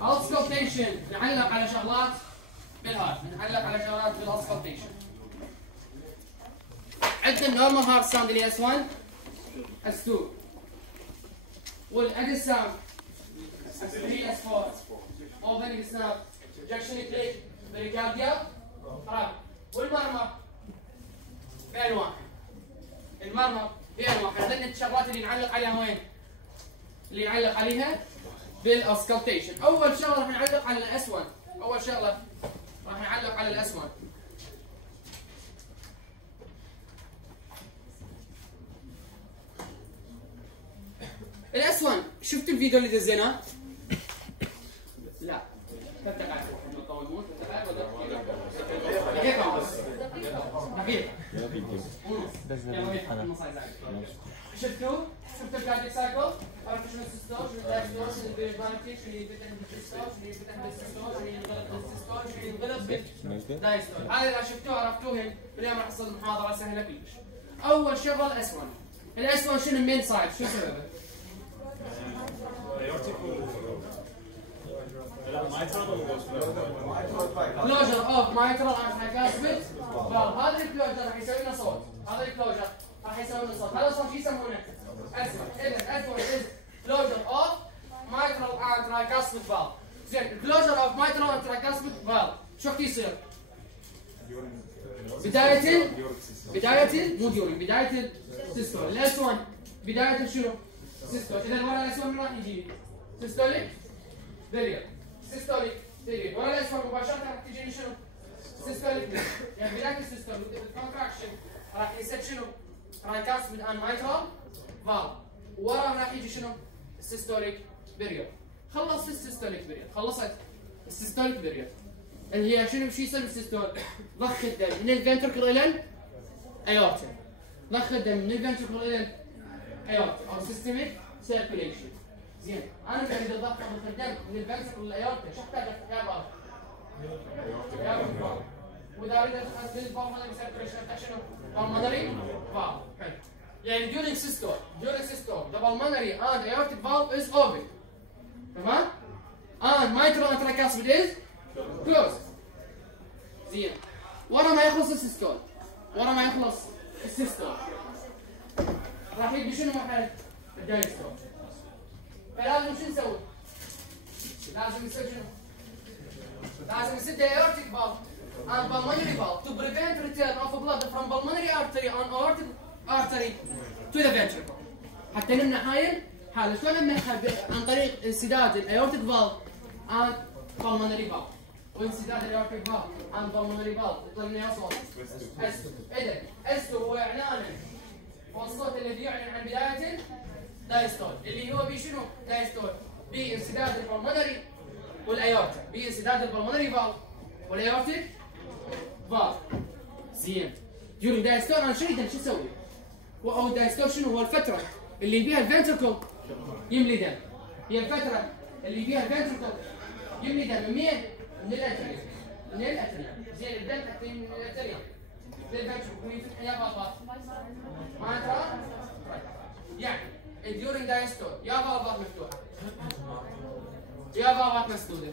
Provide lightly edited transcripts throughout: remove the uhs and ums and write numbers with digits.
auscultation نعلق على شغلات بالهارت، نعلق على شغلات بالاuscultation. عندنا النورمال هارت ساوند اللي S1 S2 والادل ساوند S3 S4 اوبننج سناب جاكشن كليك بريكارديا راب. والمرمى بألوان، المرمى بألوان. هذين الشغلات اللي نعلق عليها وين؟ اللي نعلق عليها بالاuscultation. اول شغله راح نعلق على الأس1. اول شغله راح نعلق على الأس1. الأس1 شفتوا الفيديو اللي دزيناه؟ لا دقيقة شفتوا الكارديك سايكل؟ عرفتوا شنو السيستول، شنو الدايستول، شنو البيريبانتيك، شنو ينفتح بالسيستول، شنو ينفتح بالسيستول، شنو ينغلق بالسيستول، شنو ينغلق بالدايستول. هذا اذا شفتوه عرفتوهن باليوم راح تصير محاضرة سهلة كلش. أول شغلة الأس1. الأس1 شنو المين سايد؟ شو سببه؟ كلوجر اوف مايترال اند هايكاسبيد فالف. هذا الكلوجر راح يسوي لنا صوت، هذا الكلوجر راح يسوي لنا صوت. هذا الصوت شو يسمونه؟ أس1. اذا أس1 از كلوجر اوف مايترال اند هايكاسبيد فالف. زين الكلوجر اوف مايترال اند هايكاسبيد فالف شو وقت يصير؟ بداية مو ديورين، بداية السيستول. الأس1 بداية شنو؟ سيستول. اذا ورا الأس1 من راح يجي؟ سيستوليك بيريود. سيستوليك بيريود. ورا الأس1 مباشرة راح تجيني شنو؟ سيستوليك بيريود. يعني بداية السيستول بالكونتراكشن راح يصير شنو؟ ترايكاسبيد اند مايترال فالف. ورا راح يجي شنو؟ السيستوليك بيريود. خلصت السيستوليك بيريود، خلصت السيستوليك بيريود اللي هي شنو؟ شو يسوي السيستول؟ ضخ الدم من الفنتركل الى الايورتا. ضخ الدم من الفنتركل الى الايورتا او سيستميك سيركيوليشن. زين انا اريد اضخ الدم من الفنتركل للايورتا، شو احتاج يا بابا؟ واذا اريد ادخل بالبالمونري سيركيوليشن احتاج شنو؟ بالمونري فالف. حلو. يعني during systole the pulmonary and aortic valve is open. تمام؟ and mitral and tricuspid is closed. زين ورا ما يخلص السيستول، ورا ما يخلص السيستول راح يجي شنو مرحلة؟ الدايستول. فلازم شو نسوي؟ لازم نسوي شنو؟ لازم نسد aortic valve and pulmonary valve to prevent return of blood from pulmonary artery and aortic artery to the ventricle. حتى نمنع هاي الحالة. شلون نمنعها؟ عن طريق انسداد الايورتيك فالف and pulmonary valve. وانسداد الايورتيك فالف and pulmonary valve يطلع لنا صوت S2. اذا S2 هو اعلان والصوت الذي يعلن عن بداية الدايستول اللي هو بشنو؟ دايستول بانسداد البلمونري والايورتا، بانسداد البلمونري فالف والايورتيك فالف. زين during دايستول انا شو اسوي؟ او الدايستول شنو هو؟ الفترة اللي بيها الفنتركل يملي دم. هي الفترة اللي بيها الفنتركل يملي دم منين؟ من الاتريوم. من الاتريوم. زين الدم حتى من الاتريوم للفنتركل يفتح يا بابا ماترا. يعني during دايستول يا فالفات مفتوحة يا فالفات مسدودة.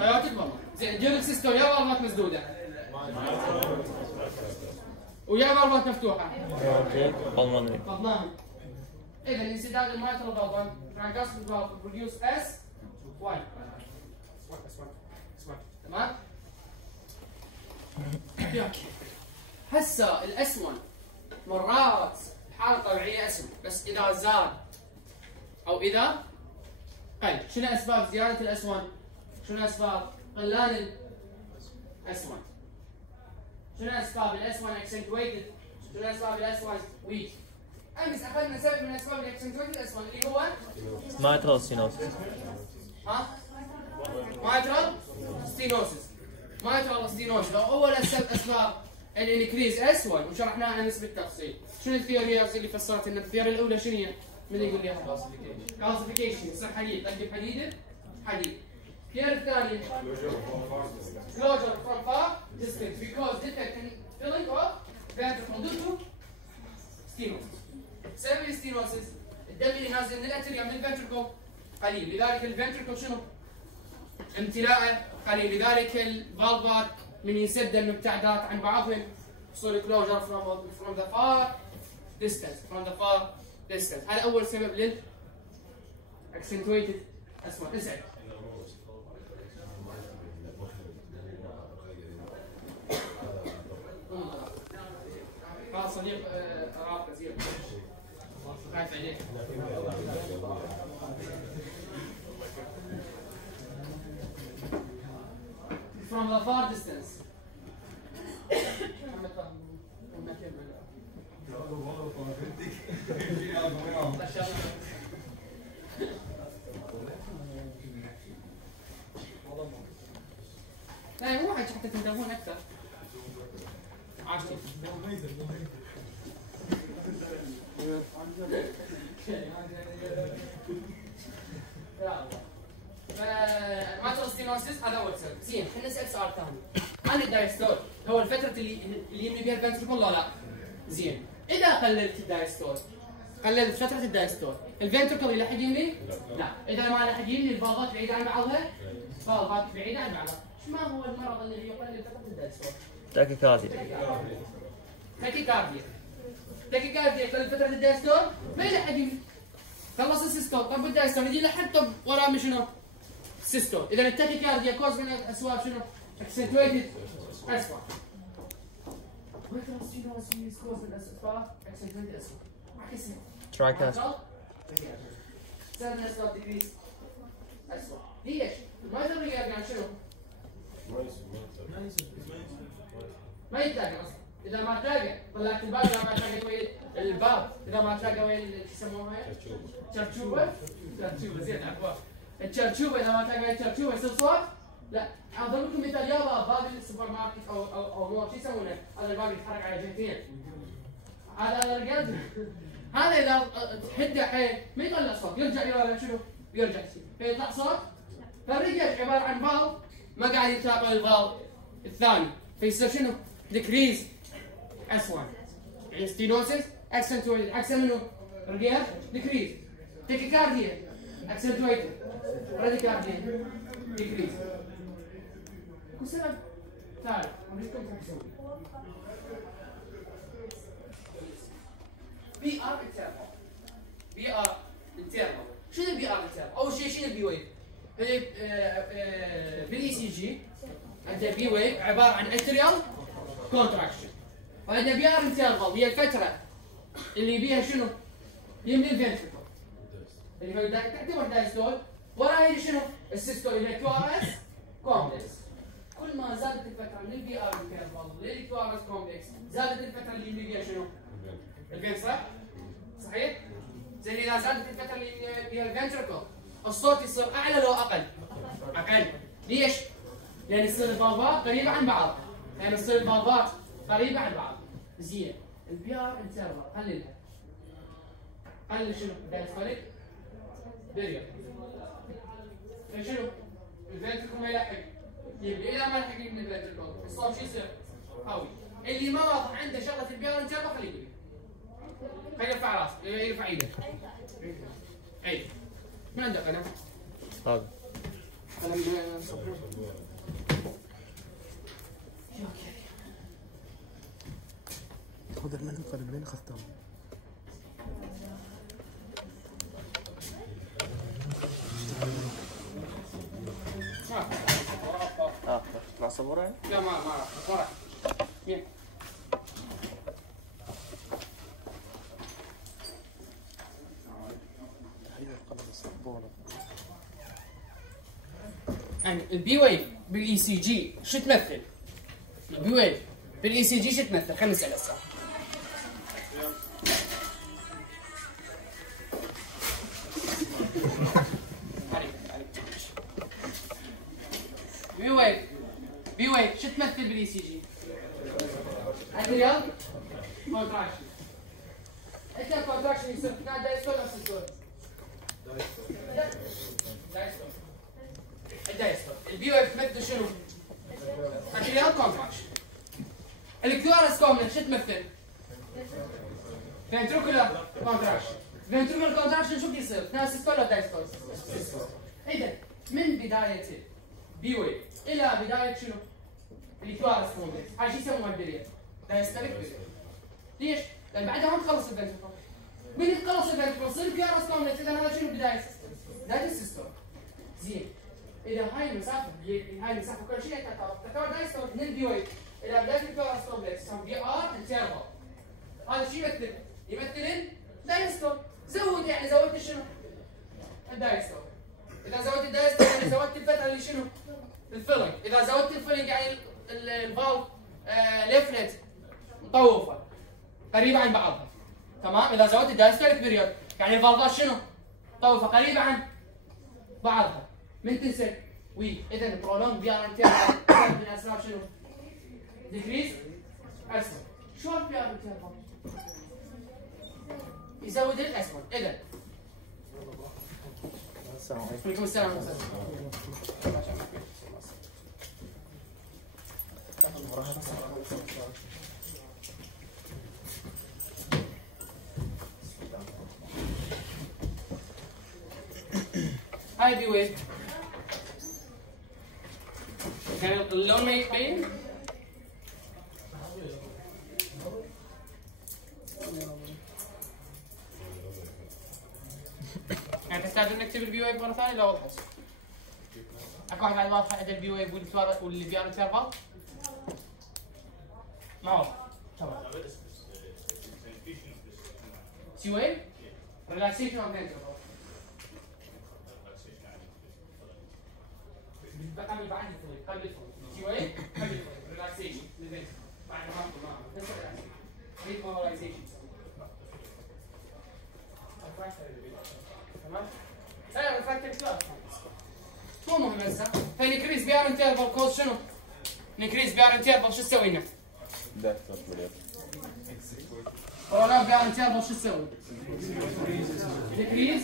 ايوتيك بالمر. زين during سيستول يا فالفات مسدودة ويا فالفات مفتوحة. بالمونري. فضلان. إذا انسداد المايترال فالف ترايكاسبيد فالف بروديوس S1. تمام؟ هسه الأس1 مرات الحالة الطبيعية اسم، بس إذا زاد أو إذا قل. شنو أسباب زيادة الأس1؟ شنو أسباب قلان الأس1؟ شنو أسباب الأس1 accentuated؟ شنو أسباب الأس1 weak؟ أمس أخذنا سبب من أسباب الأكسنتويتد الأس1 اللي هو مايترال ستينوسيس. ها؟ مايترال ستينوسيس. مايترال ستينوسيس أول أسباب الانكريز S1 وشرحناها أمس بالتفصيل. شنو الثيوريز اللي فسرت لنا؟ الثيوري الأولى شنو هي؟ من يقول لي كالسيفيكيشن يصير حديد، قدم حديد حديد. الثيوري الثانية closure from far distance because defect in filling of ventricle due to stenosis. سبب الستينوسيس الدم اللي نازل من الاتريا من الفنتركل قليل، لذلك الفنتركل شنو؟ امتلاءه قليل، لذلك الفالفات من ينسد المبتعدات عن بعضهم يحصل كلوجر from the far distance. هذا اول سبب لل accentuated اسمه اسعد. صديق رافع زين خايف عليك. From the far distance. لا مو حتى تنتبهون اكثر. عاشتي. ماترال ستينوسيس هذا اول سبب. زين خلينا نسال سؤال ثاني. عن الدايستول هو الفتره اللي يملي بها الفنتركل ولا لا؟ زين اذا قللت الدايستول قللت فتره الدايستول الفنتركل يلحق يملي؟ لا. اذا ما لحق يملي الفالفات بعيده عن بعضها؟ فالفات بعيده عن بعضها. ما هو المرض الذي يقلل فتره الدايستول؟ تاكيكارديا يقلل فتره الدايستول ما يلحق يملي. خلص السيستول. طب الدايستول يجي لحد طب وراه من شنو؟ سيستول. اذا التاكيكارديا كوز من الاسباب شنو؟ accentuated اسفل. ماترال ستينوسيس كوز من الاسباب accentuated اسفل. عكسها. ترايكاست. سبب الاسباب ديكريس اسفل. ليش؟ المايتر يرجع شنو؟ ما يتلاقى اصلا. اذا ما تلاقى طلعت الباب، اذا ما تلاقى وين الباب، اذا ما تلاقى وين شو يسموها؟ شرشوبه زين عفوا. الشرشوبه اذا ما تلاقى الشرشوبه يصير صوت؟ لا. اضرب لكم مثال يابا باب السوبر ماركت او مول شو يسمونه؟ هذا الباب يتحرك على جهتين. هذا الرجال هذا اذا تحده حيل ما يطلع صوت، يرجع يلا شنو؟ يرجع فيطلع صوت. فالرجال عباره عن فالف ما قاعد يتابع الفالف الثاني فيصير شنو؟ ديكريز S1. يعني ستينوسيس accentuated عكسه منو؟ رجال ديكريز. تاكيكارديا accentuated راديكارديا ديكريز. وسبب ثالث ونشوفكم شو نسوي. بي ار انترنال. شنو البي ار انترنال؟ اول شيء شنو البي ويف؟ بالاي سي جي عندنا بي ويف عباره عن اتريال كونتراكشن، وعندنا بي ار انترفال هي الفتره اللي بيها شنو؟ يملي الفنتركل اللي هو تعتبر دايستول، وراها يجي شنو؟ السيستول اللي هي كيو ار اس كومبلكس. كل ما زادت الفتره من البي ار انترفال للكيو ار اس كومبلكس زادت الفتره اللي يملي بيها شنو؟ الفين صح؟ صحيح؟ زين اذا زادت الفتره اللي يملي بيها الفنتركل الصوت يصير اعلى لو اقل؟ اقل. ليش؟ لان يصير الفالفات قريبه عن بعض. زين البي ار انترفال قللها. قلل شنو؟ دايستوليك بيريود. شنو؟ الفنتركل ما يلحق يبلي. اذا ما لحق يبلي الفنتركل الصوت شو يصير؟ قوي. اللي ما واضح عنده شغله البي ار انترفال خليه يبلي. خليه يرفع راسه، يرفع ايده. عيد. ما عنده قلم؟ هذا. قلم صفر. خذ الملم قلم وين اخذته؟ مع صبورة يعني؟ لا ما راح. مين؟ يعني البي ويف بالاي سي جي شو تمثل؟ البي ويف بالاي سي جي شو تمثل؟ خلينا نسال هسه. بي ويف شو تمثل بالاي سي جي؟ اتريال كونتراكشن. اتريال كونتراكشن يصير اثناء دايستول او سيستول؟ دايستول. الدايستول. البي ويف تمثل شنو؟ اتريال كونتراكشن. الكيو ار اس كومبلكس شو تمثل؟ فنتريكولار كونتراكشن. فنتريكولار كونتراكشن شو بيصير؟ اثناء السيستول ولا دايستول؟ اذا من بدايه بي ويف الى بدايه شنو؟ الكوارث كومبلكس، هاي شو يسموها البريد؟ دايستوليك بريد. ليش؟ لان بعدها ما تخلص الفنتريكول. من يتخلص الفنتريكول يصير كوارث كومبلكس، اذا هذا شنو بدايه السيستول؟ بدايه السيستول. زين. اذا هاي المسافه كل شيء تعتبر دايستول من البي ويف الى بدايه الكوارث كومبلكس يسمى بي ار انترفال. هذا شو يمثل؟ يمثل الدايستول. زود يعني زودت شنو؟ الدايستول. اذا زودت الدايستول يعني زودت الفتره اللي شنو؟ الفيلنج. اذا زودت الفيلنج يعني الفالف ليفلت مطوفه قريبه عن بعضها. تمام؟ اذا زودت الدايستوليك بيريود يعني الفالفات شنو؟ مطوفه قريبه عن بعضها. من تنسك وي اذا برولونج بي ار انترفال من اسباب شنو؟ ديكريز اسفل. شلون بي ار انترفال؟ يزود الاسود. اذا السلام عليكم. عليكم السلام. هاي بي ويف كان اللون ما يبين. يعني تحتاجون نكتب البي ويف مره ثانيه؟ لا وضحت. اكو واحد بعد واضحه عند البي ويف واللي بي ار انترفال؟ ما واضح. تمام. سي ويف؟ ريلاكسيشن اوف فنتريكل. بتعمل بعد الفويد قبل الفويد. سي ويف قبل الفويد. ريلاكسيشن للفنتريكل. بعد ما ريلاكسيشن. تمام؟ ايوه ريفراكتيف كلاس. مو مهم هسه. فنكريس بي ار انترفال كوز شنو؟ نكريس بي ار انترفال شو تسوي لنا؟ دايستول بريد. برولونج بي ار انترفال شو تسوي؟ نكريس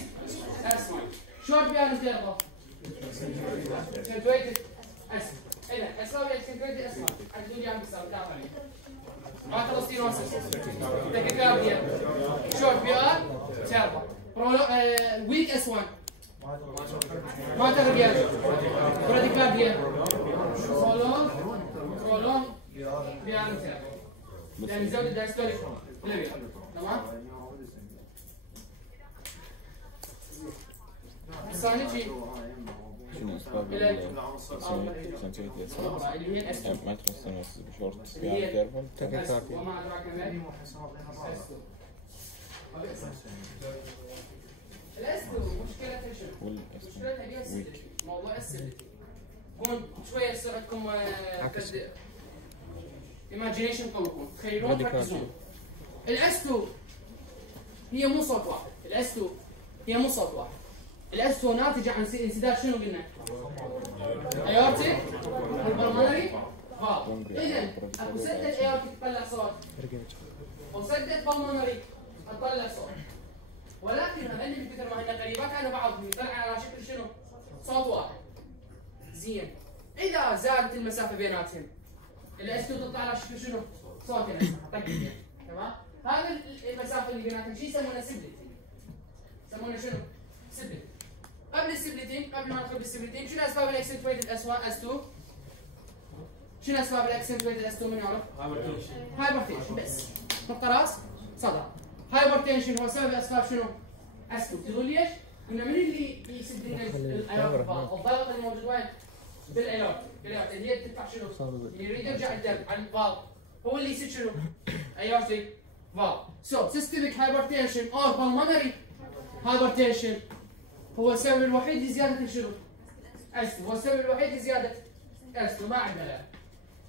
اسمع. شورت بي ار انترفال؟ اكسنتويتد اسمع. اذا اسوي اكسنتويتد اسمع. عدوا لي عم بيساوي تعال علي. ما خلصتي نوصل. تكيكارديا. شورت بي ار انترفال. ويك اس 1 ما تغير براديكارديا برولونج بي ار انترفال لان زود الدايستوليك ليفل. تمام؟ هسه نجي شنو اسباب السنسيتي اللي هي الاس ما تفسرون بشورت بي ار انترفال؟ تكيكارديا. وما ادراك ما الاستو مشكلتها شنو؟ مشكلتها هي السيلتي. موضوع السيلتي. هون شويه يصير عندكم ايماجينيشن قوكم، تخيلون تركزون. الاستو هي مو صوت واحد، الاستو هي مو صوت واحد. الاستو ناتجه عن انسداد شنو قلنا؟ ايورتيك والبلمونري فالف. اذا اكو سدة ايورتيك تطلع صوت وسدة بلمونري تطلع صوت. ولكن هذول من كثر ما هن قريبات على بعض يطلع على شكل شنو؟ صوت واحد. زين. اذا زادت المسافه بيناتهم الاستو تطلع على شكل شنو؟ صوتين طقتين. تمام؟ هذا المسافه اللي بيناتهم شو يسمونها؟ سبلتين. يسمونها شنو؟ سبلت. قبل السبلتين، قبل ما ندخل بالسبلتين، شنو اسباب الاكسنتويتد اس 1 اس 2؟ شنو اسباب الاكسنتويتد اس 2 من يعرف؟ هايبرتنشن بس. نقطه راس صدر. هايبرتنشن هو سبب اسباب شنو؟ اس 2. تقول ليش؟ انه من اللي يسد لنا الايورتيك فالف؟ الضغط اللي موجود وين؟ بالايورتيك. اللي هي تدفع شنو؟ اللي يريد يرجع الدم عن الفالف هو اللي يسد شنو؟ ايورتيك فالف. سو سيستميك هايبرتنشن اور بالمونري هايبرتنشن هو السبب الوحيد لزياده شنو؟ اس 2. هو السبب الوحيد لزياده اس 2. ما عندنا لا.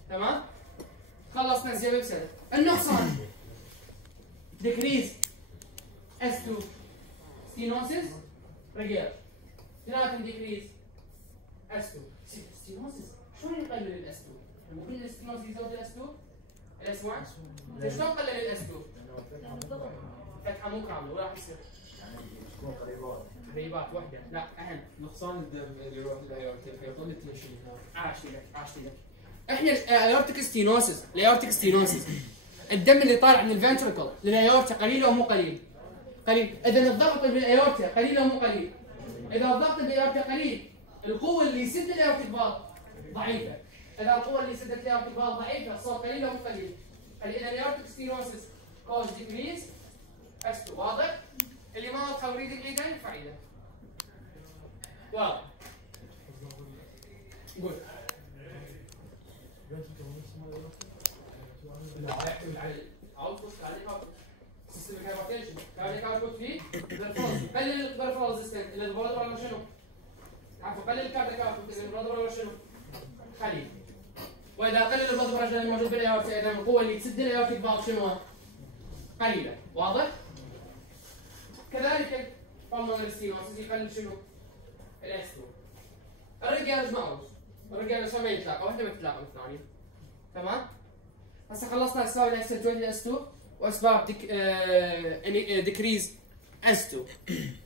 تمام؟ خلصنا الزياده بسبب النقصان. decrease S2 stenosis رجال. ثلاثة decrease S2 stenosis. شلون يقلل ال S2؟ لما كل الستينوسيس يزود ال S2 ال S1 شلون قلل ال S2؟ فتحة مو كاملة ولا راح يصير قريبات وحدة. لا أهم نقصان الدم اللي يروح للايورتيك يظل التنشن هناك. عاشت لك. احنا الايورتيك ستينوسيس الدم اللي طالع من الفنتريكل للايورتا قليل او مو قليل؟ قليل. اذا الضغط بالايورتا قليل او مو قليل؟ اذا الضغط بالايورتا قليل القوه اللي يسد الايورتيك فالف ضعيفه. اذا القوه اللي سدت الايورتيك فالف ضعيفه صار قليل او مو قليل؟ قليل. اذا الايورتيك ستينوسيس كوز ديكريز S2. واضح؟ اللي ما واضحه ويريد يعيده يرفع ايده. واضح. قول. لا يعتمد على الاوتبوت كارنيك اوتبوت. سيستمك هايبرتنشن كارنيك اوتبوت فيه برفورز. قلل البرفورز ريزيستنت اللي البرودر ولا شنو؟ عفوا قلل الكارنيك اوتبوت اذا البرودر ولا شنو؟ خليل. واذا قلل البلد بريشر الموجود بالايورتا اذا القوه اللي تسد الايورتيك فالف شنو؟ قليله. واضح؟ كذلك البلمونري ستينوسيس يقلل شنو؟ الاس 2. الرجال اجمعوا الرجال ما يتلاقوا واحده ما تتلاقوا الثانيه. تمام؟ هسه خلصنا اسباب الاكسنتويتد اس 2 واسباب ديكريز اس 2.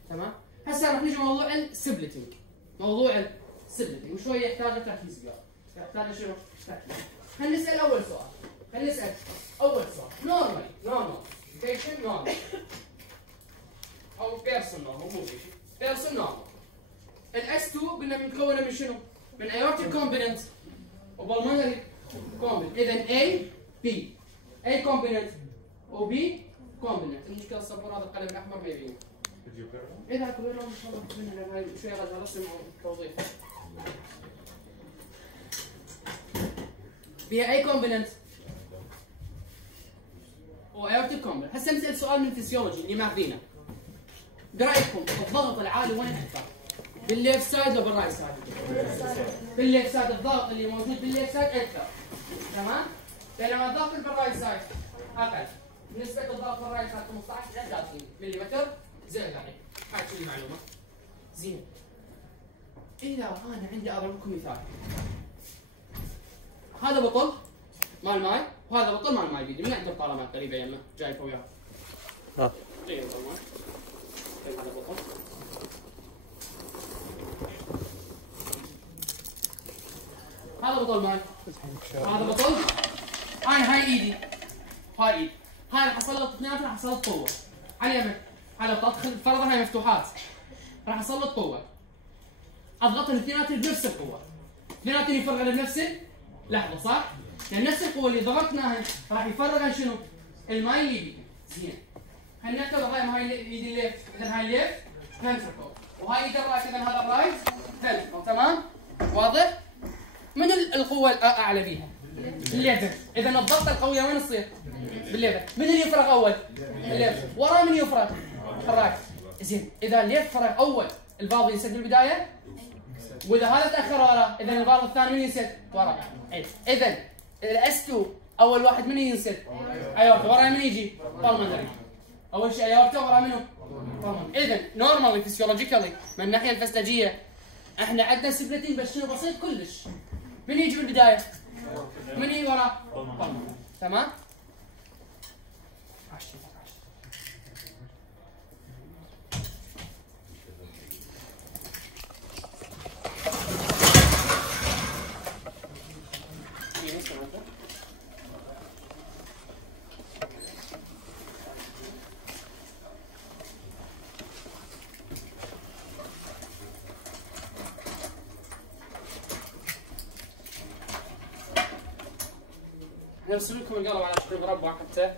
تمام؟ هسه راح نجي موضوع السبلتنج. موضوع السبلتنج وشويه يحتاج تركيز زياده. يحتاج شنو؟ تركيز. خلينا نسال اول سؤال. خلينا نسال اول سؤال. نورمال بيشن نورمال او بيرسون نورمال مو بيشن بيرسون نورمال. الاس 2 قلنا مكونه من شنو؟ من ايورتيك كومبوننت وبلمونري كومبوننت. اذا A B A كومبوننت و B كومبوننت. المشكله الصبور هذا القلم الاحمر ما يبين. اذا كبرنا ان شاء الله منها هاي شويه غير رسم وتوضيح. فيها A كومبوننت وايورتيك كومبوننت. هسه نسال سؤال من الفسيولوجي اللي ماخذينه. برايكم الضغط العالي وين اكثر؟ بالليفت سايد ولا بالرايت سايد؟ بالليفت سايد. الضغط اللي موجود بالليفت سايد اكثر. تمام؟ بينما الضغط اللي بالرايت سايد اقل. نسبة الضغط بالرايت سايد 15 الى 30 ملم زين الحين. هاي كل المعلومة. زين. إذا أنا عندي أضرب لكم مثال. هذا بطل مال ماي وهذا بطل مال ماي بيدي. من عنده الطالما قريبة يمه جايبه وياه. ها. طيب والله. طيب هذا بطل. هذا بطل ماي. هذا بطل. هاي ايدي. هاي ايدي. هاي راح اسلط اثنيناتهم راح اسلط قوة. على اليمين. على ادخل فرضا هاي مفتوحات. راح اسلط قوة. اضغطهم اثنيناتهم بنفس القوة. اثنيناتهم يفرغن بنفس لحظة صح؟ لأن نفس القوة اللي ضغطناها راح يفرغن شنو؟ الماي اللي يبي. زين. خلينا نعتبر هاي ايد الليفت، اذا هاي الليفت فنتركل، وهاي ايد الرايت اذا هذا الرايت فنتركل. تمام؟ واضح؟ من القوة الأعلى بيها؟ الليفت. إذا الضغط القوية وين تصير؟ بالليفت. من اللي يفرغ أول؟ الليفت. وراه من يفرغ؟ الرايت. زين، إذا الليفت فرغ أول الفالف ينسد بالبداية، وإذا هذا تأخر وراه، إذا الفالف الثاني من ينسد؟ وراه. إذا الاس 2 أول واحد من ينسد؟ أيورتا. وراه من يجي؟ بالمونري. أول شيء أيورتا وراه منو؟ بالمونري. إذا نورمالي فيسيولوجيكالي من الناحية الفسيولوجية احنا عندنا سبلتين بس شنو بسيط كلش. من يجي بالبداية؟ من يجي وراه؟ بالمونري. تمام؟ نرسل لكم القلم على شكل مربع حتى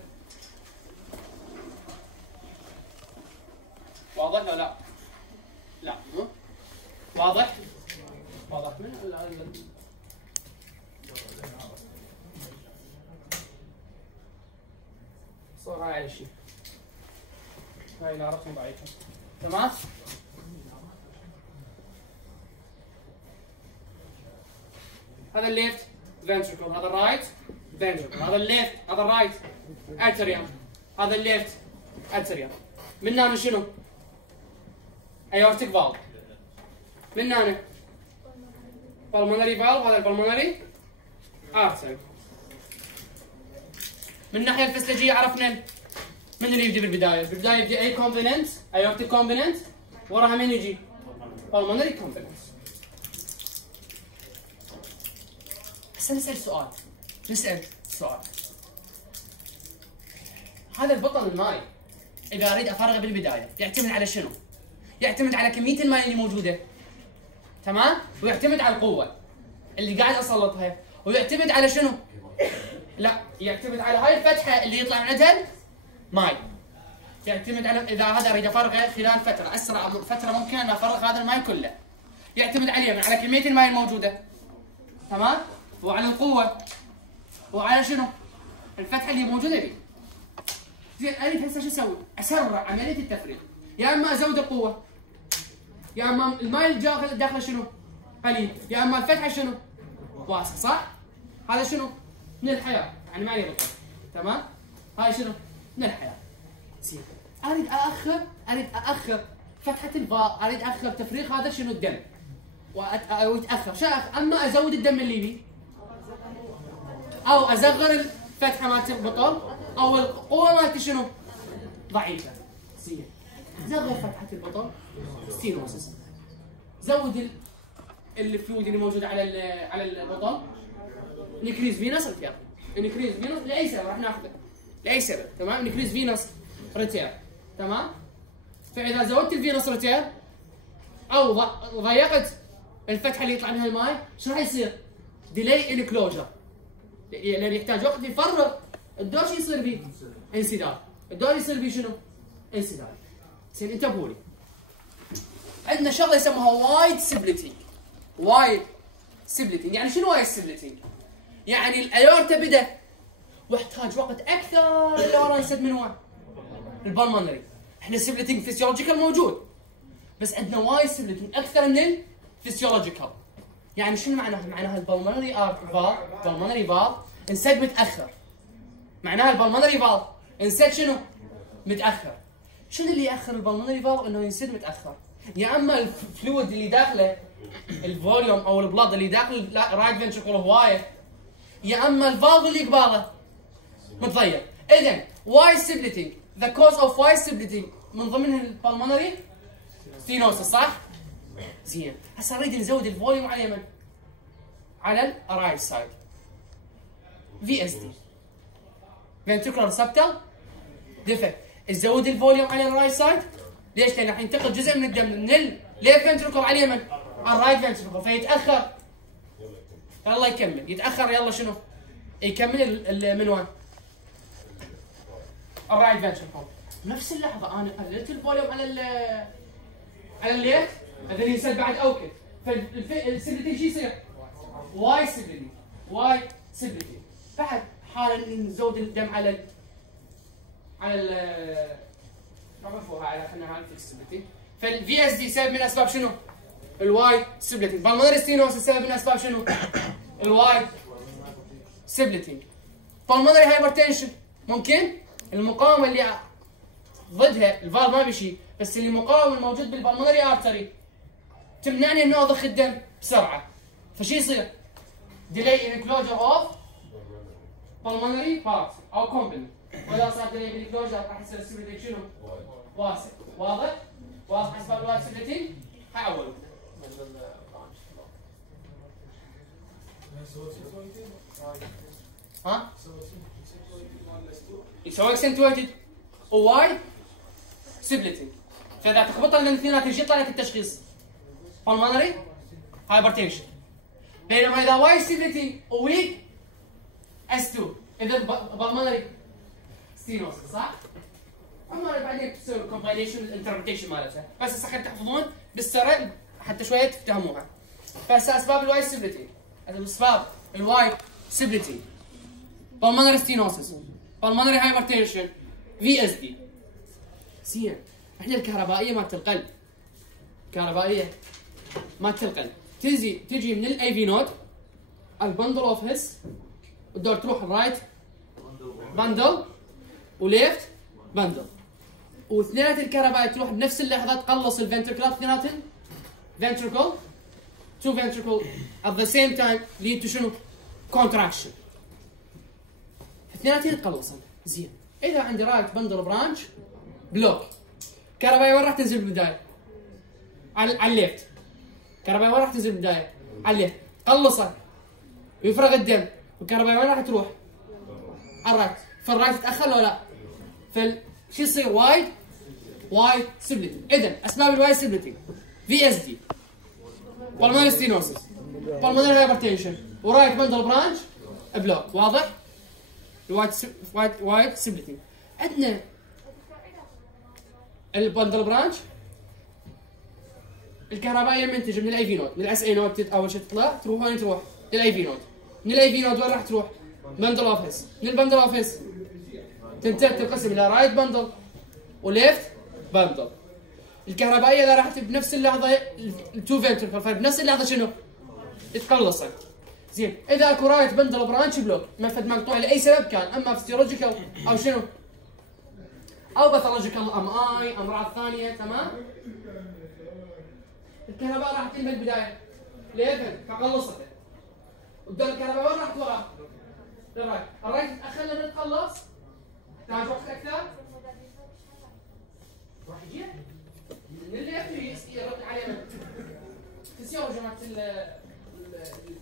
واضح ولا لا؟ لا واضح؟ واضح من صار هاي شيء. هاي لا رقم ضعيفة. تمام؟ هذا الليفت فنتركل، هذا الرايت فنتركل، هذا الليفت، هذا الرايت اتريوم، هذا الليفت اتريوم. من هنا شنو؟ ايورتيك فالف. من هنا بالمونري فالف، هذا البلمونري ارتري. من الناحية الفسيولوجية عرفنا من اللي يبدي بالبداية؟ بالبداية يبدي اي كومبوننت، ايورتيك كومبوننت، وراها من يجي؟ بالمونري كومبوننت. هسه نسأل سؤال. هذا البطل الماي اذا اريد افرغه بالبدايه يعتمد على شنو؟ يعتمد على كميه الماء اللي موجوده، تمام؟ ويعتمد على القوه اللي قاعد اسلطها، ويعتمد على شنو؟ لا، يعتمد على هاي الفتحه اللي يطلع من عندها ماي. يعتمد على اذا هذا اريد افرغه خلال فتره، اسرع فتره ممكن ان افرغ هذا الماي كله. يعتمد عليه على كميه الماء الموجوده، تمام؟ وعلى القوه، وعلى شنو؟ الفتحه اللي موجوده بي. زين اريد هسه شو اسوي؟ اسرع عمليه التفريغ، يا اما ازود القوه، يا اما الماء اللي داخله شنو؟ قليل، يا اما الفتحه شنو؟ واسع، صح؟ هذا شنو؟ من الحياه، يعني ما يغلط، تمام؟ هاي شنو؟ من الحياه. زين اريد ااخر فتحه الفار، اريد اخر تفريغ هذا شنو؟ الدم. ويتاخر، شو اما ازود الدم اللي بي، او اصغر الفتحه مالت البطل، او القوه مالتي شنو؟ ضعيفه. زين صغر فتحه البطل ستينوسس، زود الفلويد اللي موجود على البطل، نكريز فينس ريتير، نكريز فينس لاي سبب راح ناخذه لاي سبب، تمام؟ نكريز فينس ريتير، تمام؟ فاذا زودت الفينس ريتير او ضيقت الفتحه اللي يطلع منها الماي، شو راح يصير؟ ديلي انكلوجر، لان يحتاج وقت يفرغ الدور. شو يصير بيه؟ انسداد. الدور يصير بيه شنو؟ انسداد. زين انتبهوا لي، عندنا شغله يسموها وايد سبلتنج. وايد سبلتنج يعني شنو وايد سبلتنج؟ يعني الايورتا بدا واحتاج وقت اكثر اللي وراه يسد من وين؟ البلمونري. احنا السبلتنج فيسيولوجيكال موجود، بس عندنا وايد سبلتنج اكثر من الفيسيولوجيكال. يعني شنو معناها؟ معناها البلمونري البلمونري فالف انسد متاخر. معناها البلمونري فالف انسد شنو؟ متاخر. شنو اللي ياخر البلمونري فالف انه ينسد متاخر؟ يا اما الفلويد اللي داخله، الفوليوم او البلاد اللي داخل رايت فنتركل هوايه، يا اما الفالف اللي قباله متضيق. اذا واي سبلتنج، ذا كوز اوف واي سبلتنج من ضمنها البلمونري ستينوسس، صح؟ زين هسه نريد نزود الفوليوم على اليمين، على الرايت سايد. في اس دي فنتركولار سبتال ديفكت. نزود الفوليوم على الرايت سايد، ليش؟ لان راح ينتقل جزء من الدم من الليفت فنتركل على اليمين على الرايت فنتركل، فيتاخر. يلا يكمل، يتاخر. يلا شنو؟ يكمل من وين؟ الرايت فنتركل. بنفس اللحظه انا قللت الفوليوم على الليفت، اذا ينسد بعد اوكي. فالسبلتين شو يصير؟ واي سبلتين، واي سبلتين. بعد حالا نزود الدم على عرفوها على خلينا نعرف السبلتين. فالفي اس دي سبب من اسباب شنو؟ الواي سبلتين. بالمونري ستينوسس سبب من اسباب شنو؟ الواي سبلتين. بالمونري هايبرتنشن ممكن المقاومه اللي ضدها الفالف ما بشي، بس اللي مقاوم الموجود بالبالمونري ارتري تمنعني انه اضخ الدم بسرعه. فشي يصير؟ ديلي انكلوجر اوف بالمونري بارت او كومبلمنت. واذا صار ديلي انكلوجر راح يصير السبلتين شنو؟ واسع. واضح؟ واضح اسباب الواي سبلتين؟ هاي اول. ها؟ يسوي اكسنتويتد وواي سبلتنج. فاذا تخبط لنا الاثنين تجي يطلع لك التشخيص بالمونري هايبرتنشن. بينما اذا واي سبلتنج وويك اس 2 اذا بالمونري ستينوسس، صح؟ اما بعدين تسوي كومبايليشن الانتربريتيشن مالتها، بس هسه خلينا تحفظون بالسرعه حتى شويه تفهموها. فهسه اسباب الواي سبلتنج، اسباب الواي سبلتنج: بالمونري ستينوسس، بالمونري هايبرتنشن، في اس دي. زين احنا الكهربائيه مالت القلب، الكهربائيه مالت القلب تجي من الاي في نود، البندل اوف هيس، والدور تروح الرايت بندل وليفت بندل، واثنينات الكهربائيه تروح بنفس اللحظه تقلص الفنتركلات اثنيناتهم ventricle to ventricle at the same time lead to شنو؟ contraction. اثنيناتهم يتقلصن. زين اذا عندي رايت بندل برانش بلوك، كهربائيه وين راح تنزل بالبدايه؟ على الليفت. كهربائيه وين راح تنزل بالبدايه؟ على الليفت. قلصه ويفرغ الدم، والكهربائيه وين راح تروح؟ على الرايت. فالرايت يتاخر ولا لا؟ شو يصير؟ وايد وايت سبلتنج. اذا اسباب الوايت سبلتنج في اس دي، بالمونري ستينوسس، بالمونري هايبرتنشن، ورايت بندل برانش بلوك. واضح؟ الوايت سبلتنج. عندنا البندل برانش الكهربائيه المنتجه من الاي في نود، من الاس اي نود اول شيء تطلع تروح وين تروح؟ للاي في نود. من الاي في نود وين راح تروح؟ بندل اوفيس. من البندل اوفيس تنقسم الى رايت بندل وليفت بندل. الكهربائيه اذا راحت بنفس اللحظه التو فنتركل فبنفس اللحظه شنو؟ تقلصت. زين اذا اكو رايت بندل برانش بلوك منفذ مقطوع لاي سبب كان، اما فيسيولوجيكال او شنو؟ او باثولوجيكال امراض ثانيه. تمام؟ الكهرباء راح تنبه البدايه ليفت فقلصته. قدام الكهرباء وين راحت وراه؟ للرايت. الرايت تاخر لما تخلص تحتاج وقت اكثر. راح يجي من اللي يرد عليه فيسيولوجي مالت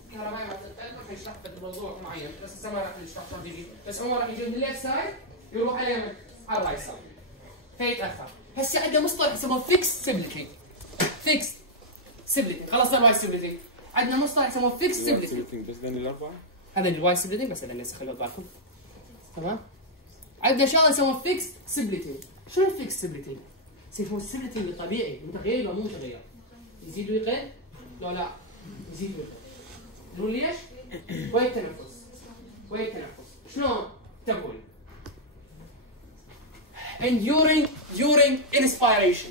الكهرباء مالت القلب راح يشرح بموضوع معين، بس هسه ما راح نشرح شلون تجي، بس هو راح يجي من الليفت سايد يروح على اليمين على الرايت سايد فيتاخر. هسه عندنا مصطلح يسموه فيكس سبلتنج. فيكس سبلتنج. خلصنا الوايت سبلتنج. عندنا مصطلح يسموه فيكس سبلتنج. بس بين الاربعه هذا الوايت سبلتنج بس لان خلوا بالكم. تمام؟ عندنا شغله يسموه فيكس سبلتنج. شنو الفيكس سبلتنج؟ هو السبلتنج طبيعي متغير ولا مو متغير؟ يزيد ويقل؟ لا يزيد ويقل. نقول ليش؟ وين التنفس؟ وين التنفس؟ شلون؟ تقول during inspiration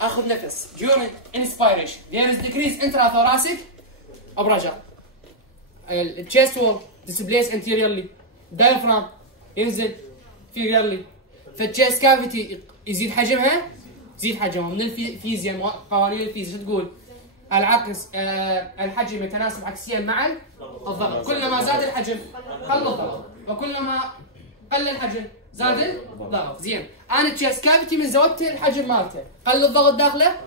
اخذ نفس. during inspiration there is decrease intrathoracic pressure. the chest wall displays anteriorly. diaphragm ينزل inferiorly. فالchest cavity يزيد حجمها. من الفيزياء قوانين الفيزياء شو تقول؟ العكس الحجم يتناسب عكسيا مع الضغط. كلما زاد الحجم قل الضغط، وكلما قل الحجم زاد الضغط. زين انا التشيست كافيتي من زودت الحجم مالته قل الضغط داخله؟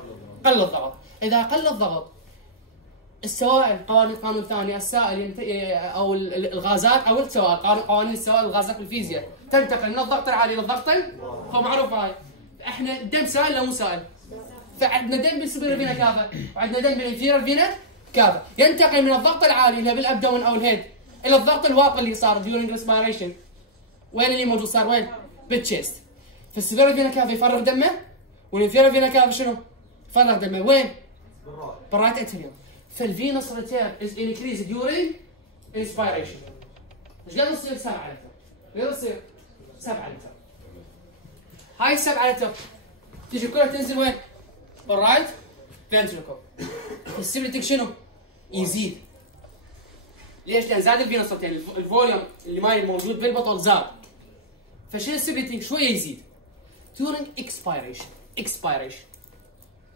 قل الضغط. اذا قل الضغط السوائل قانون ثاني السائل او الغازات او السوائل قوانين السوائل الغازات بالفيزياء تنتقل من الضغط العالي للضغط هو معروف هاي. احنا الدم سائل لو مو سائل؟ فعندنا دم بالسوبر فينا كافه وعندنا دم بالانفيرال فينا كافه ينتقل من الضغط العالي اللي بالابدومن او الهيد الى الضغط الواطي اللي صار during respiration. وين اللي موجود صار وين؟ بالتشيست. فالسوبر فينا كافه يفرغ دمه والانفيرال فينا كافه شنو؟ يفرغ دمه وين؟ بالرايت اتريوم. فالفينوس ريتيرن is increased during inspiration. ايش قد تصير 7 لتر؟ قد تصير 7 لتر. هاي 7 لتر تيجي كلها تنزل وين؟ بالرايت فنتريكل. السبلتنج شنو؟ يزيد. ليش؟ لان زاد الفينوس ريتيرن الفوليوم اللي ماي موجود بالبطن زاد. فشنو السبلتنج شويه يزيد. during expiration.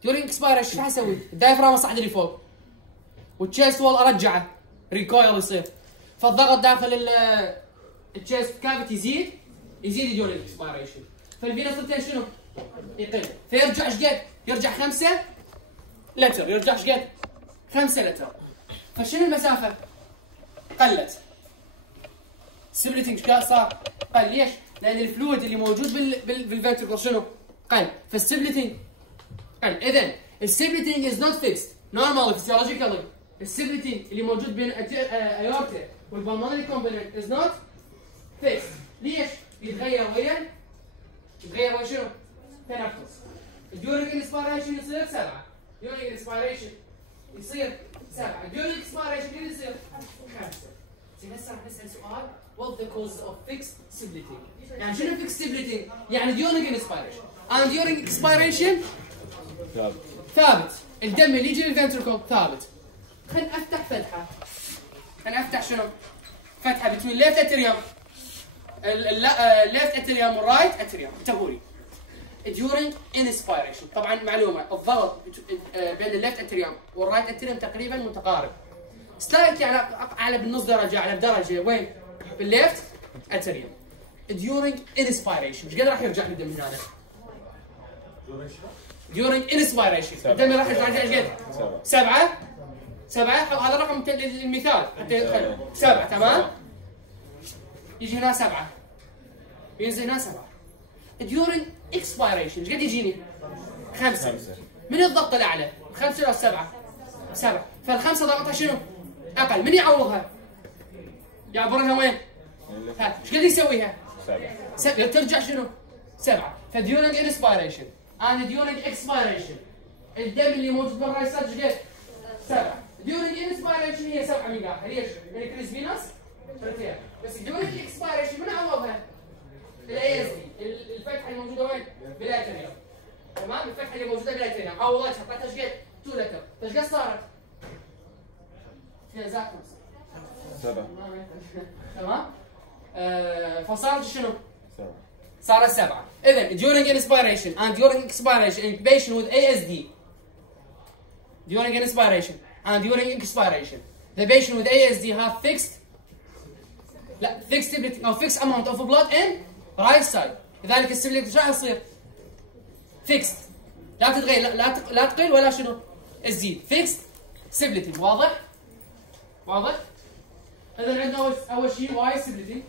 during expiration شو حسوي؟ الدايفرام اصعد اللي فوق. والتشيست وول ارجعه ريكويل يصير. فالضغط داخل التشيست كافيتي يزيد during expiration. فالفينوس ريتيرن شنو؟ يقل. فيرجع ايش قد؟ يرجع 5 لتر. يرجع ايش قد؟ 5 لتر. فشنو المسافه؟ قلت. سبلتنج صار قل. ليش؟ لان الفلويد اللي موجود بالفنتركل شنو؟ قل. فالسبلتنج قل. اذا السبلتنج از نوت فيكست نورمال فيسيولوجيكالي. السبلتنج اللي موجود بين ايورتا والبلمونري كومبوننت از نوت فيكست. ليش؟ يتغير ويا شنو؟ تنفس. during inspiration يصير 7. during inspiration يصير 7. during expiration يصير 5. زين هسه راح نسال سؤال what the cause of fixed sibling؟ يعني شنو fixed sibling؟ يعني during inspiration and during expiration ثابت. الدم اللي يجي للفنتركل ثابت. خلينا افتح فتحه. خلينا افتح شنو؟ فتحه بين الليفت اتريوم الليفت اتريوم والرايت اتريوم. انتبهوا لي. during inspiration طبعا معلومه الضغط بين الليفت اتريوم والرايت اتريوم تقريبا متقارب. سلايت يعني اعلى بالنص درجه على بدرجه وين؟ بالليفت اتريوم. during inspiration ايش قد راح يرجع الدم من هنا؟ during inspiration الدم راح يرجع ايش قد؟ 7 هذا رقم المثال 7 تمام؟ يجي هنا 7 ينزل هنا 7 during expiration ايش قد يجيني؟ 5. من الضغط الاعلى؟ 5 ولا 7؟ 7. فالخمسه ضغطها شنو؟ اقل. من يعوضها؟ يعبرها وين؟ ها ايش قد يسويها؟ 7. ترجع شنو؟ 7. فديورنج انسبيريشن اند ديورنج اكسبيريشن الدم اللي موجود بالرايت سايد ايش قد؟ 7. ديورنج انسبيريشن هي 7 من الاخر. ليش؟ انكريز فينس ريتير. بس ديورنج اكسبيريشن من عوضها؟ الاي اس دي الفتحه الموجوده وين؟ بالاتريوم. تمام؟ الفتحه اللي موجوده بالاتريوم عوضتها حطيتها ايش قد؟ 2 لتر. ايش قد صارت؟ فيها ذاك 7. تمام؟ فصارت شنو؟ 7. صارت 7. اذا during inspiration and during expiration in patient with ASD during inspiration and during expiration the patient with ASD have fixed stability او fixed amount of blood in right side. لذلك الستابيليتي ايش راح يصير؟ fixed لا تتغير لا تقل ولا شنو؟ تزيد fixed stability. واضح؟ واضح؟ اذا عندنا اول شيء واي ستابيليتي.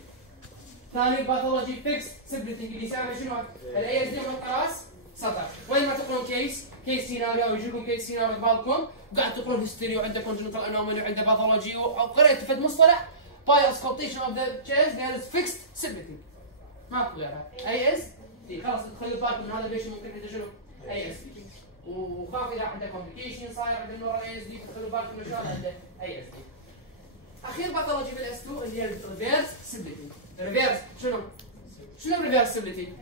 ثاني باثولوجي فيكس ستابيليتي اللي يساوي شنو؟ الاي اس دي من راس سطح. وين ما تقرون كيس سيناريو او يجيكم كيس سيناريو ببالكم وقاعد تقرون هيستوري وعنده كونجنتال انومالي وعنده باثولوجي او قريت فد مصطلح باي اسكوبتيشن اوف ذا تشيست ذير از فيكس ستابيليتي. ماكو غيرها. اي اس دي خلاص تخلوا بالكم من هذا البيشن ممكن عنده شنو؟ اي اس دي. وخاف اذا عنده كومبليكيشن صاير عنده نور الاي اس دي تخلوا بالكم من شغله عنده اي اس دي. اخير باثولوجي بالاس 2 اللي هي الريفيرس ستابيليتي. ريفيرس شنو؟ شنو ريفيرس ستابيليتي؟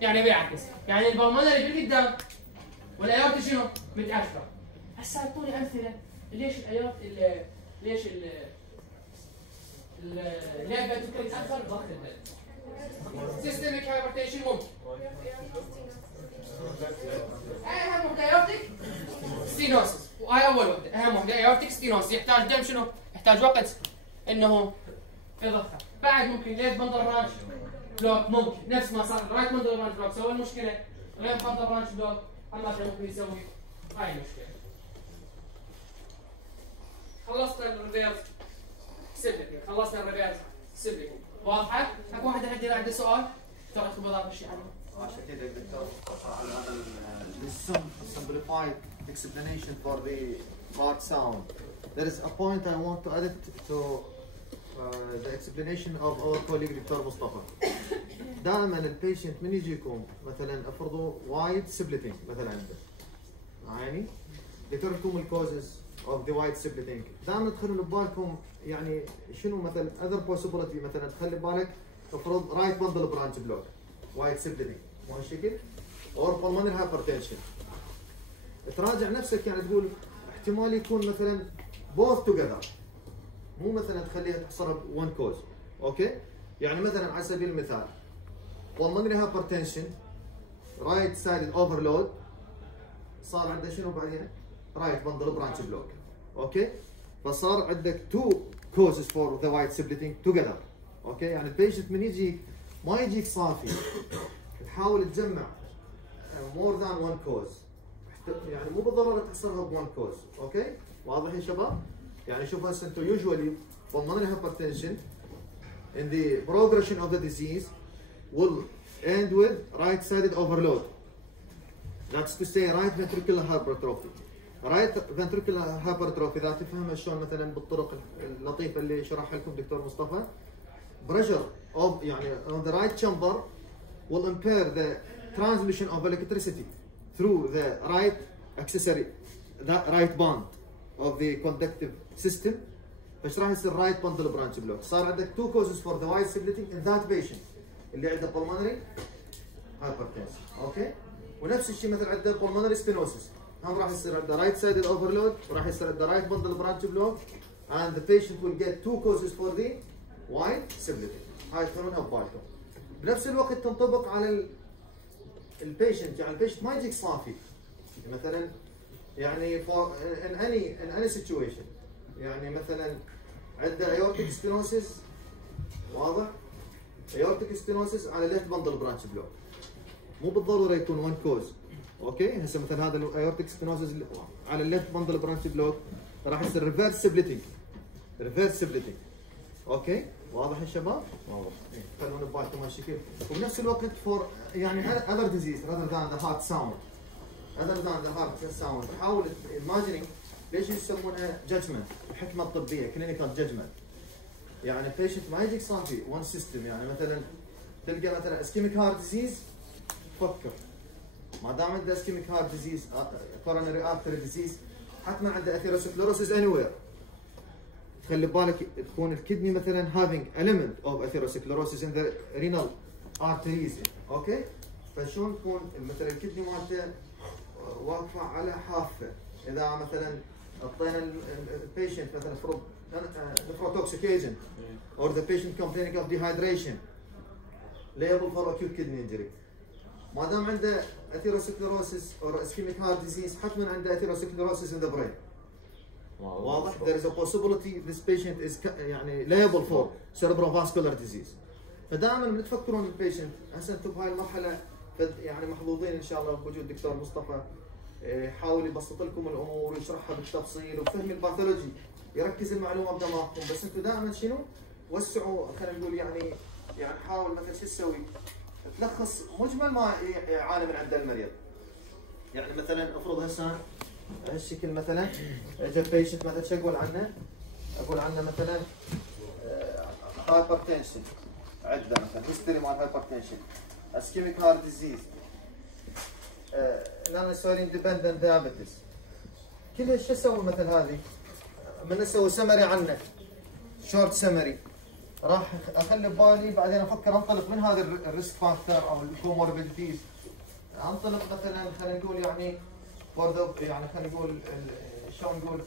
يعني بيعكس، يعني البلمونري بالقدام والايورتي شنو؟ متأخر. هسه اعطوني امثله ليش الايورتي ليش اللعبه تكون تاخر ضغط الدم. سيستميك هايبرتنشن ممكن. اهم وحده ايورتيك ستينوسس وهاي اول وحده اهم وحده ايورتيك ستينوسس يحتاج دم شنو؟ يحتاج وقت انه يضخها. بعد ممكن ليت بندل برانش بلوك ممكن نفس ما صار رايت بندل برانش بلوك سوى المشكله ليت بندل برانش بلوك اما ممكن يسوي هاي المشكله. خلصنا الريفيرس ستابيليتي. خلصنا الريفيرس ستابيليتي. واضحه؟ اكو واحد عنده سؤال؟ تاخذ بضافه شيء عنه. عشان كده دكتور this simplified explanation for the part sound. There is a point I want to add it to the explanation of our colleague دكتور مصطفى. دائما البيشنت من يجيكم مثلا افرضوا وايد سبليتنج مثلا عنده عيني ذكرتكم الكوزز اوف ذا وايد سبليتنج. دائما تخلون ببالكم يعني شنو مثلا اذر بوسيبيليتي مثلا تخلي ببالك افرض رايت بندل برانش بلوك وايد سبليتنج مو هالشكل اور pulmonary hypertension. تراجع نفسك يعني تقول احتمال يكون مثلا both together مو مثلا تخليها تحصرها بون كوز. اوكي يعني مثلا على سبيل المثال pulmonary hypertension right sided overload صار عنده شنو بعدين؟ right bundle branch block. اوكي فصار عندك two causes for the white splitting together. اوكي يعني البيشنت من يجيك ما يجيك صافي تحاول تجمع more than one cause يعني مو بالضروره تحصرها بون كوز. اوكي واضح يا شباب؟ يعني شوف هسه انتم usually pulmonary hypertension in the progression of the disease will end with right-sided overload. That's to say right ventricular hypertrophy. Right ventricular hypertrophy إذا تفهمها شلون مثلا بالطرق اللطيفة اللي شرحها لكم دكتور مصطفى. Pressure of يعني on the right chamber will impair the transmission of electricity through the right accessory, the right band of the conductive system. فايش راح يصير right bundle branch block. صار عندك two causes for the wide splitting in that patient اللي عنده pulmonary hypertension. اوكي ونفس الشيء مثلا عنده pulmonary stenosis هم راح يصير عنده right sided overload وراح يصير عنده right bundle branch block and the patient will get two causes for the wide splitting. هاي تخلونها ببالكم. بنفس الوقت تنطبق على البيشنت يعني البيشنت ما يجيك صافي مثلا يعني for in any situation يعني مثلا عنده aortic stenosis واضح؟ aortic stenosis على left bundle branch block مو بالضروره يكون one cause. اوكي هسه مثلا هذا aortic stenosis على left bundle branch block راح يصير reverse splitting. اوكي واضح يا شباب؟ واضح. خلونا ببالكم هالشكل. وبنفس الوقت فور يعني other disease rather than the heart sound. other than the heart sound. حاول imagining ليش يسمونها judgment؟ الحكمة الطبية clinical judgment. يعني patient ما يجيك صافي one system يعني مثلا تلقى مثلا ischemic heart disease فكر. ما دام عنده ischemic heart disease coronary artery disease حتما عنده atherosclerosis anywhere. خلي بالك تكون الكدني مثلا having element of atherosclerosis in the renal arteries اوكي فشلون تكون مثلا الكدني مالته واقفه على حافه اذا مثلا اعطينا البيشنت مثلا فرض nephrotoxic agent or the patient complaining of dehydration liable for acute kidney injury ما دام عنده atherosclerosis or ischemic heart disease حتما عنده atherosclerosis in the brain واضح there is a possibility this patient is يعني liable for cerebrovascular disease فدائما من تفكرون البيشنت هسه انتم بهاي المرحله يعني محظوظين ان شاء الله بوجود دكتور مصطفى يحاول يبسط لكم الامور ويشرحها بالتفصيل وفهم الباثولوجي يركز المعلومه بدماغكم بس انتم دائما شنو وسعوا خلينا نقول يعني حاول مثلا شو تسوي تلخص مجمل ما يعاني من عنده المريض يعني مثلا افرض هسه هالشكل مثلا اجى بيشنت مثلا شو اقول عنه؟ اقول عنه مثلا هايبرتنشن عده مثلا هيستوري مال هايبرتنشن اسكيميك هارت ديزيز نون سوري اندبندنت دايابيتس كلها شو اسوي مثل هذه؟ من اسوي سمري عنه شورت سمري راح اخلي ببالي بعدين افكر انطلق من هذا الريسك فاكتور او الكوموربيديتيز انطلق مثلا خلينا نقول يعني يعني خلينا نقول شلون نقول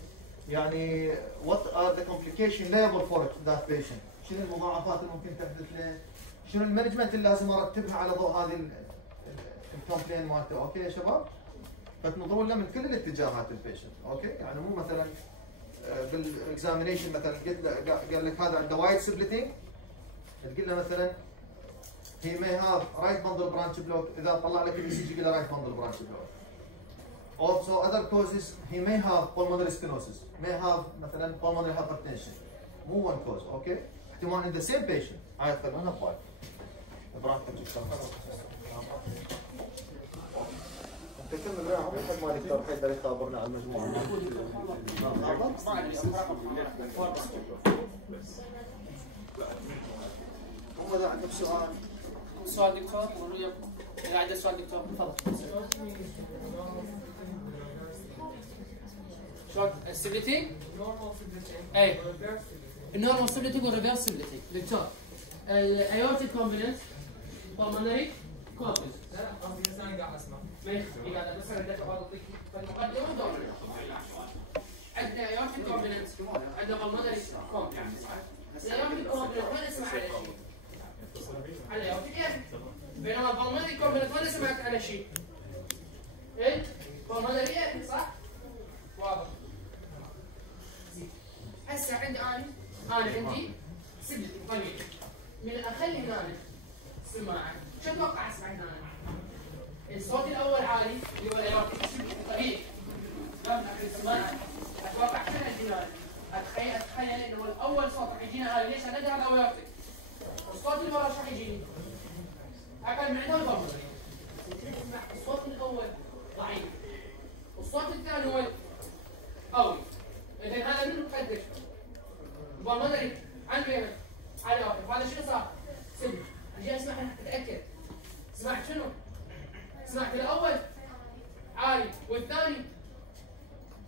يعني what are the complication liable for that patient شنو المضاعفات اللي ممكن تحدث له شنو المانجمنت اللي لازم ارتبها على ضوء هذه الكومبلين مالته اوكي يا شباب فتنظروا له من كل الاتجاهات البيشنت اوكي يعني مو مثلا بالاكزامينيشن مثلا قلت له قال لك هذا عنده وايد سبليتنج تقول له مثلا he may have right bundle branch block اذا طلع لك البي سي جي قال له right bundle branch block also other causes he may have pulmonary stenosis may have مثلا pulmonary hypertension مو one cause اوكي احتمال in the same patient هاي خلونا ببالك براحتك انت كمل معهم لحد ما دكتور حيدر يخابرنا عن المجموعه هم اذا عندك سؤال دكتور اذا عنده سؤال دكتور تفضل شلون السبليتنج؟ اي النورمال سبليتنج والريفيرس سبليتنج دكتور الايورتيك كومبوننت pulmonary causes قصدي بس انا قاعد اسمع ماشي قاعد بس انا بدي اعطيك المقدمه ودور عندنا ايورتيك كومبوننت عندنا pulmonary causes الايورتيك كومبوننت ما نسمع على شيء على الايورتيك يعني بينما pulmonary كومبوننت ما سمعت على شيء ايه pulmonary يعني صح؟ واضح هسه عندي انا عندي سبلت طبيعي من اخلي هنا سماعه شو اتوقع اسمع هنا الصوت الاول عالي اللي هو الايورتيك طبيعي لما اخلي السماعه اتوقع شنو عندي اتخيل انه الاول صوت راح يجينا عالي ليش؟ انا ادري هذا ايورتيك الصوت اللي ورا شو راح يجيني؟ اقل من عنده البلمونري الصوت الاول ضعيف والصوت الثاني هو قوي اذا هذا من مقدر البلمونري عنده على الايورتيك هذا شنو صار؟ سبب اجي اسمع حتى اتاكد سمعت شنو؟ سمعت الاول عالي والثاني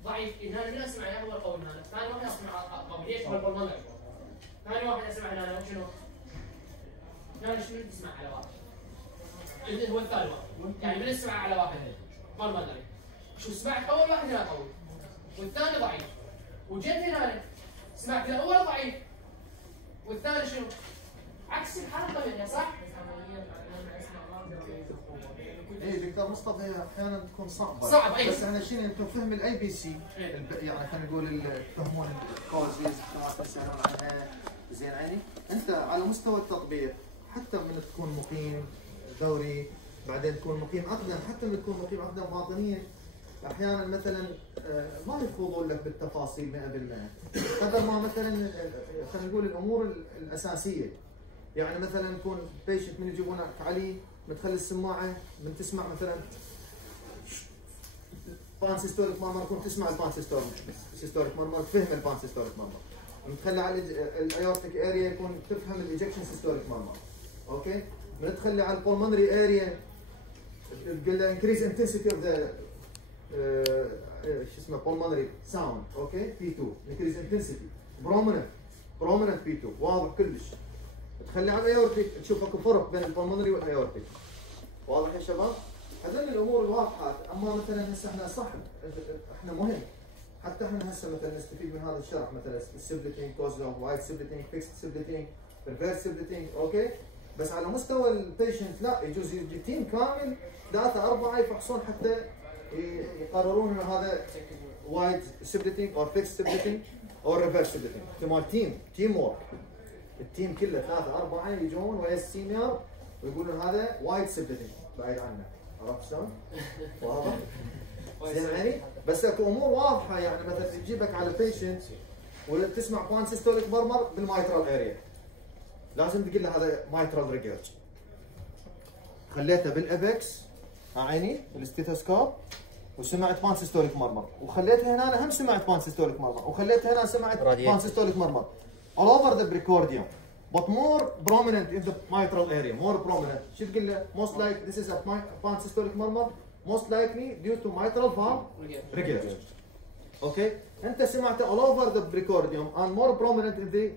ضعيف هنا من اسمع يا هو القوي هنا ثاني واحد اسمع قوي ليش هو البلمونري ثاني واحد اسمع هنا شنو؟ هنا شنو تسمع على واحد اللي هو الثاني واحد يعني من اسمع على واحد بلمونري شو سمعت اول واحد هنا قوي والثاني ضعيف وجيت هنا سمعت الاول ضعيف والثاني شنو؟ عكس الحالة الطبيعية صح؟ اي دكتور مصطفى هي احيانا تكون صعبه أي. بس احنا شنو انتم فهم الاي بي سي يعني خلينا نقول تفهمون الكوزز تسالون عنها زين عيني انت على مستوى التطبيق حتى من تكون مقيم دوري بعدين تكون مقيم اقدم حتى من تكون مقيم اقدم باطنيا احيانا مثلا ما يخوضون لك بالتفاصيل 100%، قدر ما مثلا خلينا نقول الامور الاساسيه. يعني مثلا يكون بيشنت من يجيبونك علي متخلي السماعه من تسمع مثلا بانسيستوليك مارمر، كنت تسمع البانسيستوليك مارمر، تفهم البانسيستوليك مارمر. متخلي على الايورتيك اريا يكون تفهم الايجكشن سيستوليك مارمر. اوكي؟ من تخلي على البولمونري اريا تقول له انكريز انتنسيتي اوف ذا شو اسمه pulmonary sound. اوكي؟ P2 انكريز انتنسيتي بروميننت P2 واضح كلش. تخلي على الايورتيك تشوف اكو فرق بين البولمونري والايورتيك. واضح يا شباب؟ هذول الامور الواضحه. اما مثلا هسه احنا صح احنا مهم حتى احنا هسه مثلا نستفيد من هذا الشرح، مثلا السبلتنج، كوز اوف وايد سبلتنج، فيكست سبلتنج، ريفيرس سبلتنج. اوكي؟ بس على مستوى البيشنت لا، يجوز يجي تيم كامل 3 4 يفحصون حتى يقررون انه هذا وايد سبلتنج او فيكست سبلتنج او ريفيرس سبلتنج. احتمال تيم وورك، التيم كله 3 4 يجون ويا السينيور ويقولون هذا وايد سبلتنج بعيد عنه. عرفت شلون؟ واضح؟ زين يعني؟ بس اكو امور واضحه. يعني مثلا تجيبك على بيشنت ولا تسمع بانسيستوليك مارمر بالمايترال اريا، لازم تقول له هذا مايترال ريجيرج. خليته بالابكس عيني الاستيثوسكوب وسمعت بانسيستوليك مارمر، وخليتها هنا هم سمعت بانسيستوليك مارمر، وخليتها هنا سمعت بانسيستوليك مارمر. all over the precordium but more prominent in the mitral area, more prominent. شو تقول له؟ most like this is a pansystolic murmur most likely due to mitral valve regurg. اوكي؟ انت سمعته all over the precordium and more prominent in the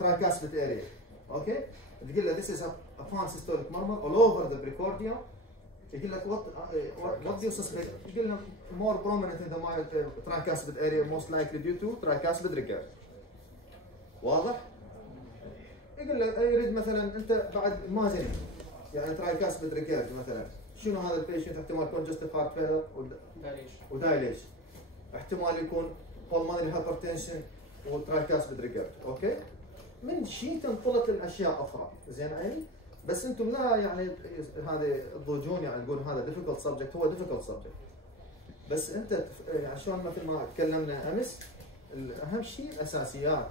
tricuspid area. اوكي؟ تقول له this is a pansystolic murmur all over the precordium. يقول لك what do you suspect؟ تقول له more prominent in the tricuspid area most likely due to tricuspid regurg. واضح؟ يقول لك يريد مثلا انت بعد مازني يعني ترايكاسبيد ريجيرج مثلا، شنو هذا البيشنت؟ احتمال يكون جاست هارت فيلر ودايليش، احتمال يكون pulmonary hypertension وترايكاسبيد ريجيرج. اوكي؟ من شيء تنطلق الاشياء اخرى. زين عيني؟ بس انتم لا يعني هذا تضوجون يعني تقول هذا difficult subject، هو difficult subject. بس انت يعني شلون مثل ما تكلمنا امس، اهم شيء الاساسيات.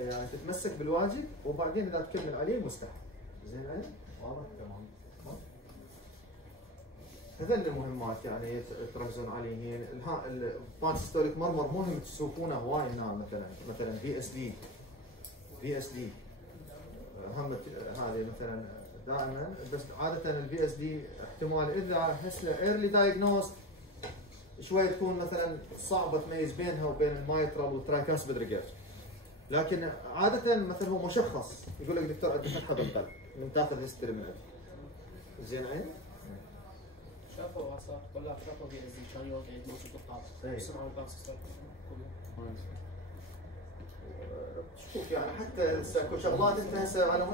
يعني تتمسك بالواجب وبعدين اذا تكمل عليه المستحب. زين علي؟ واضح تمام. هذول المهمات يعني تركزون عليهن. البانسيستوليك مارمر مهم تشوفونه هواي هنا مثلا في اس دي اهم هذه مثلا دائما. بس عاده الفي اس دي احتمال اذا احس له ايرلي دايجنوز شويه تكون مثلا صعبه تميز بينها وبين المايترال والترايكاسبيد ريجيرج. لكن عادة مثلا هو مشخص يقول لك دكتور عندك فتحة بالقلب من تاخذ هيستوري منه. زين عين؟ شافوا صار طلاب شافوا في اس دي كان يوم عند موجود الطاقة سمعوا البانسيستوليك شوف يعني حتى هسه اكو شغلات انت هسه على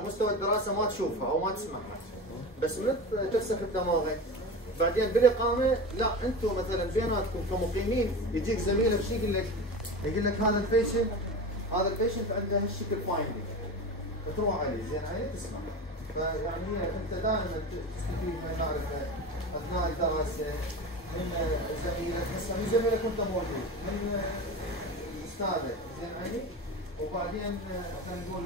مستوى الدراسة ما تشوفها او ما تسمعها، بس من ترسخ بدماغك بعدين بالاقامة لا انتم مثلا بيناتكم كمقيمين يجيك زميلك شو يقول لك هذا البيشنت عنده هالشكل فايندينج وتروح عليه. زين عليه تسمع. فيعني انت دائما تستفيد من معرفه اثناء الدراسه من زميلك، هسه من زميلك انت موجود، من استاذك. زين علي؟ وبعدين خلينا نقول